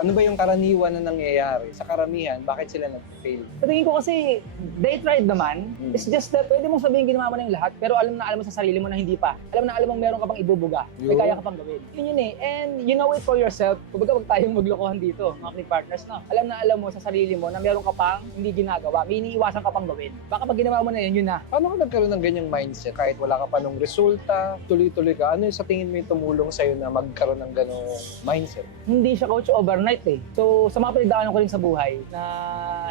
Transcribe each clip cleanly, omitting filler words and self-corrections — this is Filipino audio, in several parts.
Ano ba yung karaniwan na nangyayari? Sa karamihan, bakit sila nag-fail? Sa tingin ko kasi, they tried naman. It's just that pwede mong sabihin ginawa mo na yung lahat, pero alam mo sa sarili mo na hindi pa. Alam mong meron ka pang ibubuga. May Yun. kaya ka pang gawin. Yun eh. And you know it for yourself. Kumbaga wag tayong maglokohan dito, mga click partners, no? Alam mo sa sarili mo na meron ka pang hindi ginagawa. May iniiwasan ka pang gawin. Baka pag ginawa mo na yun na. Paano ka nagkaroon ng ganyang mindset? Kahit wala ka pa nung resulta, tuloy-tuloy ka. Ano yung sa tingin mo yung tumulong sa'yo na magkaroon ng gano'ng mindset? Hindi siya coach overnight eh. So sa mga pinagdaanan ko rin sa buhay na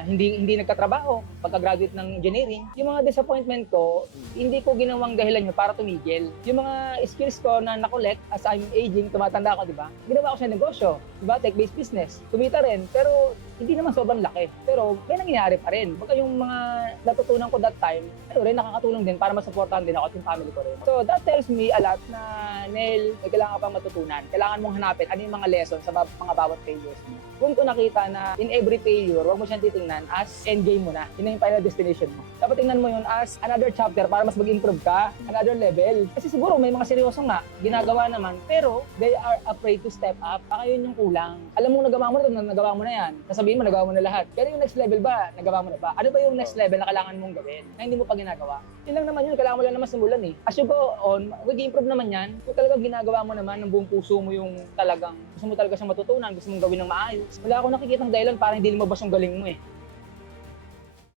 hindi nagkatrabaho, pagka-graduate ng engineering, yung mga disappointment ko, hindi ko ginawang dahilan yun para tumigil. Yung mga skills ko na nakolect as I'm aging, tumatanda ako, di ba? Ginawa ko siya negosyo, di ba? Tech-based business. Kumita rin, pero hindi naman sobrang laki. Pero may nangyayari pa rin. Baka yung mga natutunan ko that time, ano rin, nakakatulong din para masuportahan din ako at yung family ko rin. So that tells me a lot na, Nel, may kailangan ka pang matutunan. Kailangan mong hanapin ano yung mga lessons sa mga bawat failures mo. Kung ko nakita na in every failure, huwag mo siyang titingnan as endgame mo na. Yun na yung final destination mo. Dapat tingnan mo yun as another chapter para mas mag-improve ka, another level. Kasi siguro may mga seryoso nga, ginagawa naman, pero they are afraid to step up. Baka yun yung kulang. Alam mo nagawa mo na ito, nagawa mo na yan. Sasabihin mo, nagawa mo na lahat. Pero yung next level ba, nagawa mo na ba? Ano ba yung next level na kailangan mong gawin na hindi mo pa ginagawa? Yun lang naman yun, kailangan mo lang naman simulan eh. As you go on, mag-improve naman yan. Kung talagang ginagawa mo naman ng buong puso mo yung talagang gusto mo talaga siyang matutunan, gusto mong gawin ng maayos. Wala akong nakikitang dahilan para hindi lumabas yung galing mo eh.